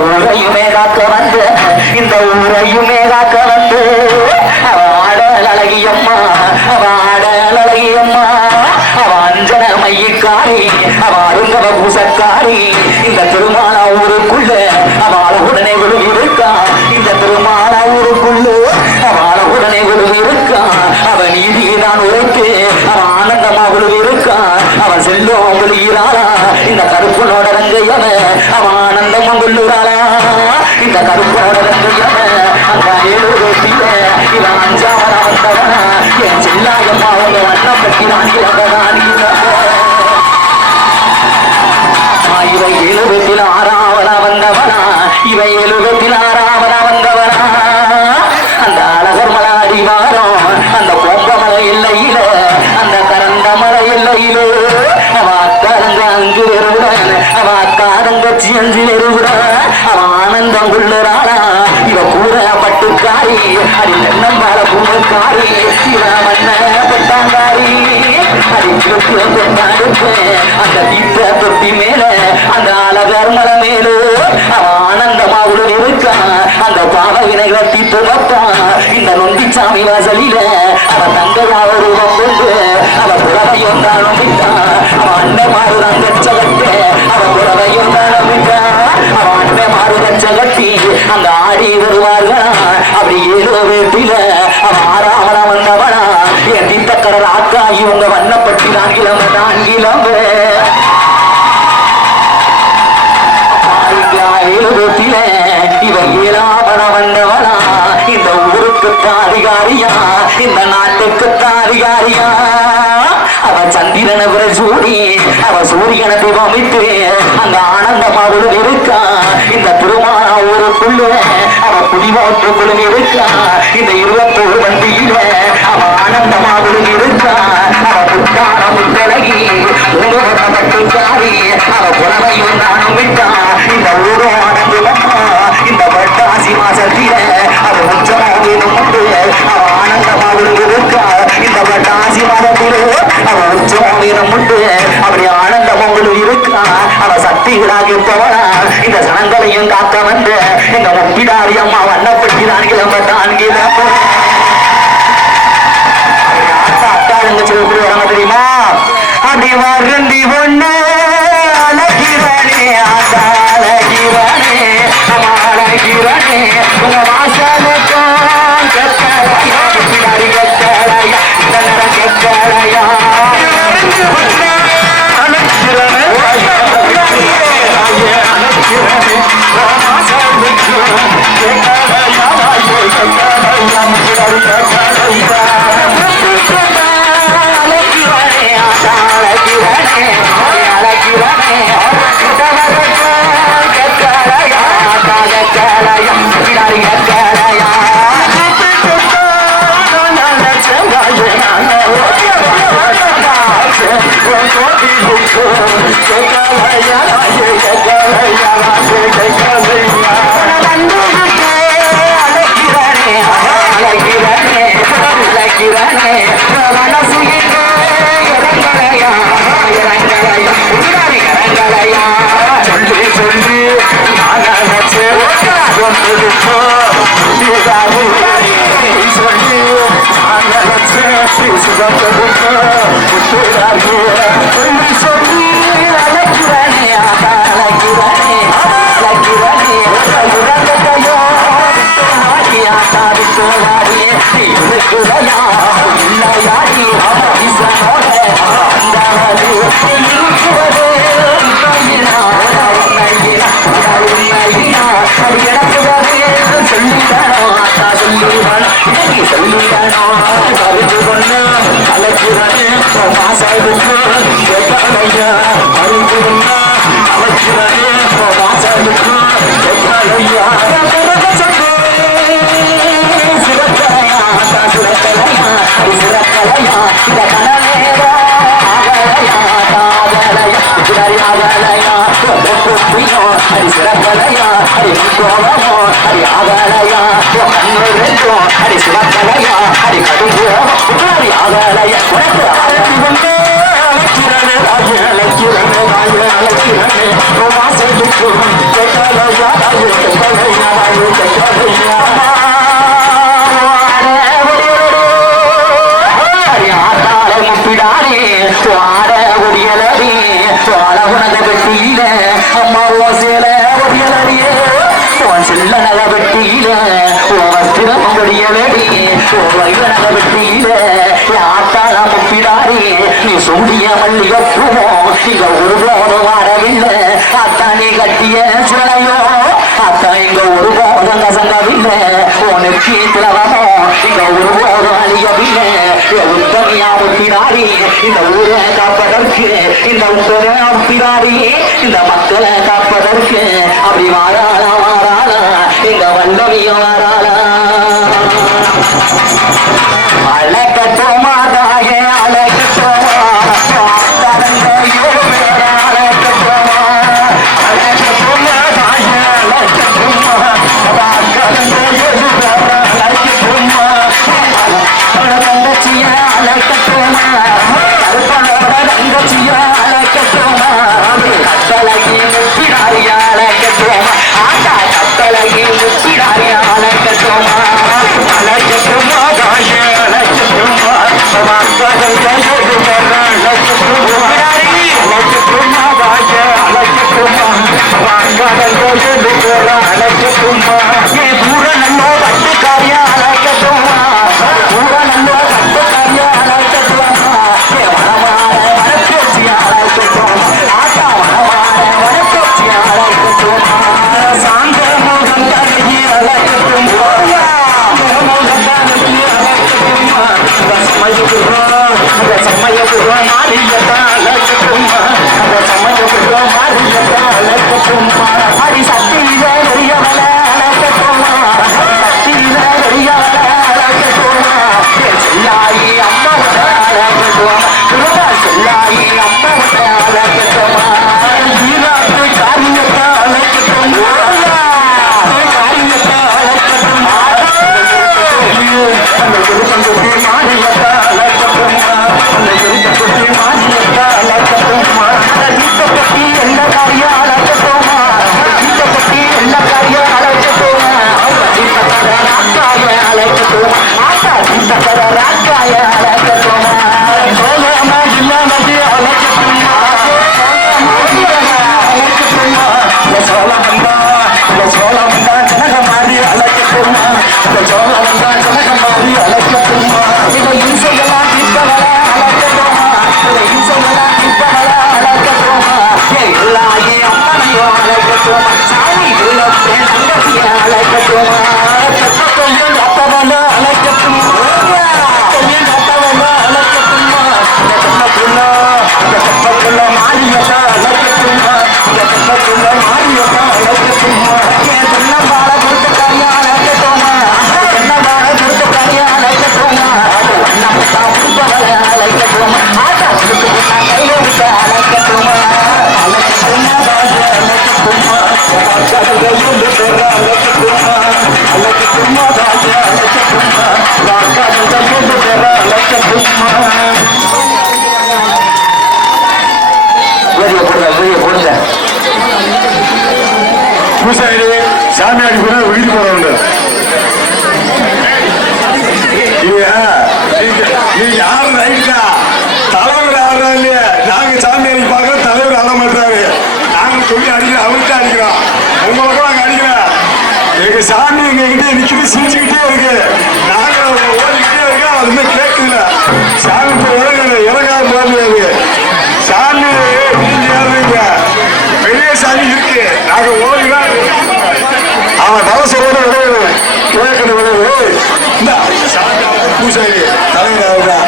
ஊரையுமே காக்க வந்து இந்த ஊரையுமே காக்க வந்து ஆடல் அழகியம்மா ஆடல் அழகியம்மா அவ அஞ்சன மையக்காரி அவ அருங்கவ பூசக்காரி இந்த திருமால ஊருக்குள்ள அவள உடனே விழுவிருக்கா இந்த திருமால ஊருக்குள்ள அவள உடனே விழுவிருக்கா அவ நீதியை நான் உரைத்து அவ ஆனந்தமா விழுவிருக்கா அவன் செல்லும் விழுகிறாளா இந்த கருப்பனோட ரங்கையவ அவ ஆனந்தமும் விழுறாளா இந்த கருப்பனோட ரங்கையவ அந்த ஏழுல இவன் அஞ்சாவதா வந்தவனா என் செல்லாயம்மா அவங்க வண்ணம் பற்றி நான் இவை 76ஆவதா வந்தவனா இவை 76ஆவதா வந்தவனா அந்த அழகர் மலை அடிவாரம் அந்த பொங்கமலை எல்லையில அந்த கரந்த மலை எல்லையில அவ அக்காரங்க அங்கு வருகிறான் அவ அக்காரங்கச்சி அஞ்சு வருகிறான் அவ ஆனந்தம் கொள்ளுறாளா இவ கூற பட்டுக்காரி அடி நென்னம்பால பூமக்காரி இவ மன்ன பட்டாங்காரி அடி அந்த தீர்த்த தொட்டி மேல அந்த அழகர் மலை மேல அவ ஆனந்தமா உடல் இருக்கான் அந்த பாவ வினைகளை தீர்த்து வைப்பான் இந்த நொண்டிச்சாமி வாசலில அவ தங்கதா உருவம் கொண்டு அவ புறவையும் தானும் விட்டான் அவ அண்டை மாறுதான் கச்சகட்டு அவ புறவையும் தானும் விட்டான் அவ அண்டை மாறு கச்சகட்டி அந்த ஆடி வருவார்கள் அப்படி ஏதோ வீட்டில அவ ஆறாமலா வந்தவனா என் தீர்த்தக்கடல் ஆக்கா இவங்க வண்ணப்பட்டி தான் கிளம்ப தான் கிளம்ப இவன் 7ஆவதா வந்தவனா இந்த ஊருக்கு அதிகாரியா இந்த நாட்டுக்கு அதிகாரியா அவ சந்திரனை சூடி அவ சூரியனை தீபமிட்டு அந்த ஆனந்தமாவுடன் இருக்கா இந்த திருமான ஊருக்குள்ள அவ குடிவாட்டுக்குள்ள இருக்கா இந்த 21 வண்டியில அவ ஆனந்தமாவுடன் இருக்கா அவ புத்தான முத்தழகி பட்டுக்காரி அவ புறவையும் நானும் விட்டா இந்த ஊரும் ஆனந்தமா இந்த பட்டாசி மாசத்தில அவ உச்சமாவிலும் அவ ஆனந்தமாவுடன் இருக்கா இந்த பட்டாசி மாதத்தில அவ உச்சமாவிலும் அப்படி ஆனந்தமங்களும் இருக்கா அவ சக்திகளாக இருப்பவனா இந்த சனங்களையும் காக்க வந்து எங்க முப்பிடாரி அம்மா வண்ணப்பட்டி தான் கிளம்பட்டான் கிளம்ப வராங்க தெரியுமா அப்படி வருந்தி ஒண்ணு அழகிறானே அழகிறானே அழகிறானே உங்க வாசலுக்கும் கட்டளையா கட்டளையா Hare சேல ஒடியலடியே உன் செல்ல நகவெட்டியில உன் வஸ்திரம் கொடியலடி உன் வைவ நகவெட்டியில ஆத்தாள முப்பிடாரி நீ சூடிய மல்லிகப்பூவோ இங்க ஒரு போதும் வரவில்லை அத்தா நீ கட்டிய சிலையோ அத்தா இங்க ஒரு போதும் கசங்கவில்லை உனக்கு திலவமோ இங்க ஒரு போதும் அழியவில்லை உத்தமையா முப்பிடாரி இந்த ஊரை காப்பதற்கு இந்த உத்தர முப்பிடாரி இந்த மக்களை காப்பதற்கு அப்படி வாராளா வாராளா எங்க வல்லவியும் வாராளா அழகட்டோமா தாயே அழகட்டோமா பூசாரி சாமியாடி கூட வீட்டுக்கு போறவங்க நீ யாரு ரைட்டா தலைவர் ஆடுறா இல்லையா நாங்க சாமியாடி பார்க்கறோம் தலைவர் ஆட மாட்டாரு நாங்க சொல்லி அடிக்கிறோம் அவர்கிட்ட அடிக்கிறோம் உங்களுக்கு நாங்க அடிக்கிறோம் எங்க சாமி எங்க கிட்ட நிக்கிட்டு சிரிச்சுக்கிட்டே இருக்கு நாங்க ஓடிக்கிட்டே இருக்கோம் அதுமே கேட்கல சாமி இறங்காத போது சாமி நீங்க ஏறுறீங்க பெரிய சாமி இருக்கு நாங்க ஓடிதான் அவன் தலை சொல்றது கேட்கணும் இந்த பூசாரி தலைவர்